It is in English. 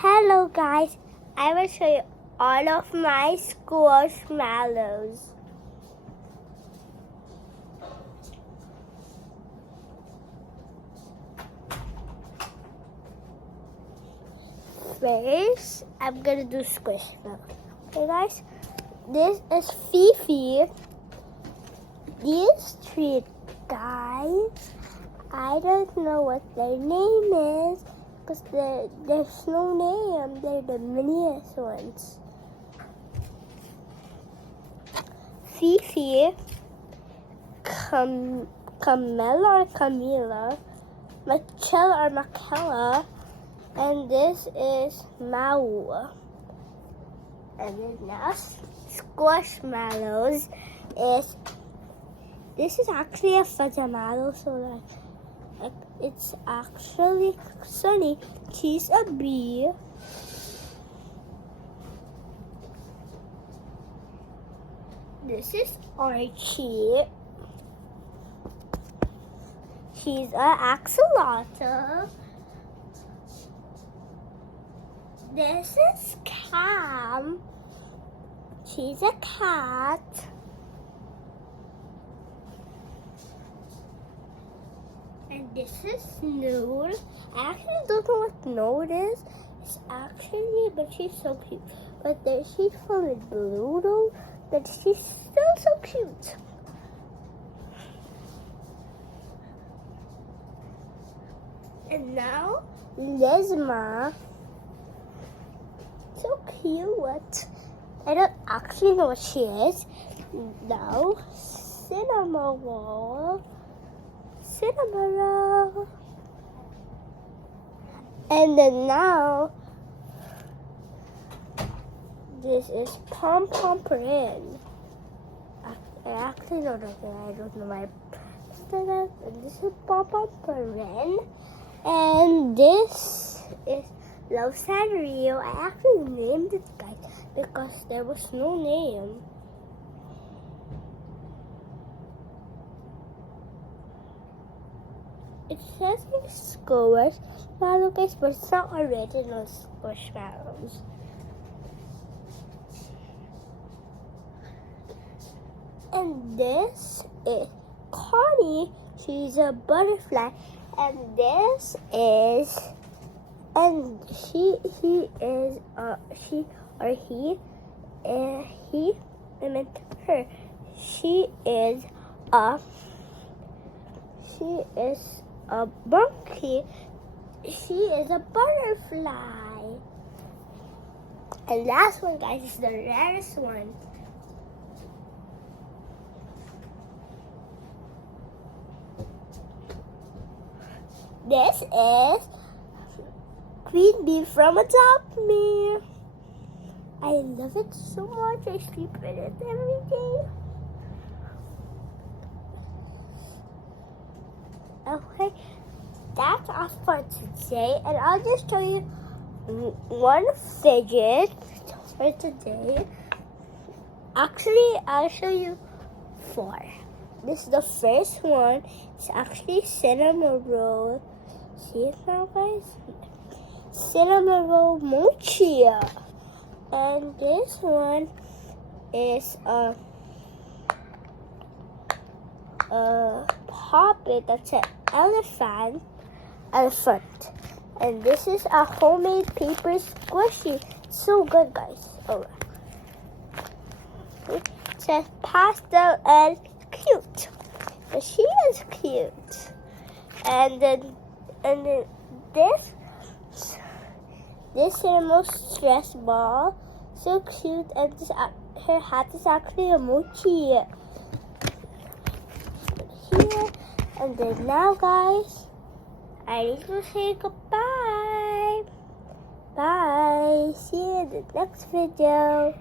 Hello guys, I will show you all of my Squishmallows. First, I'm gonna do Squishmallows. Okay guys, this is Fifi. These three guys, I don't know what their name is because there's no name. They're the miniest ones. Fifi, Camilla or Camila, Michelle or Michaela, and this is Mau. And then now Squishmallows this is actually a Fidget, so like it's actually sunny. She's a bee. This is Archie. She's an axolotl. This is Cam. She's a cat. And this is Noor. I actually don't know what Noor is. It's actually, but she's so cute. But then she's from blue though, but she's still so cute. And now, Lizma. So cute. I don't actually know what she is. Now, Cinnamon. And then now, this is Pom Rin. I actually don't know. I don't know my. And this is Pom Rin. And this is Love Sanrio. I actually named this guy because there was no name. It says like Squishmallows, guys, but it's not original Squishmallows. And this is Connie. She's a butterfly. And this is, and he is, I meant her. She is a monkey. She is a butterfly. And last one, guys, is the rarest one. This is Queen Bee from Adopt Me. I love it so much. I sleep in it every day. Okay, that's all for today, and I'll just show you one fidget for today. Actually, I'll show you 4. This is the first one. It's actually cinnamon roll. See it now, guys? Cinnamon roll mochi. And this one is a puppet. That's an elephant. And this is a homemade paper squishy. It's so good, guys. Oh, it says pastel and cute. But she is cute. And then this cinnamon stress ball, so cute. And this her hat is actually a mochi. Here. And then now, guys, I need to say goodbye. Bye. See you in the next video.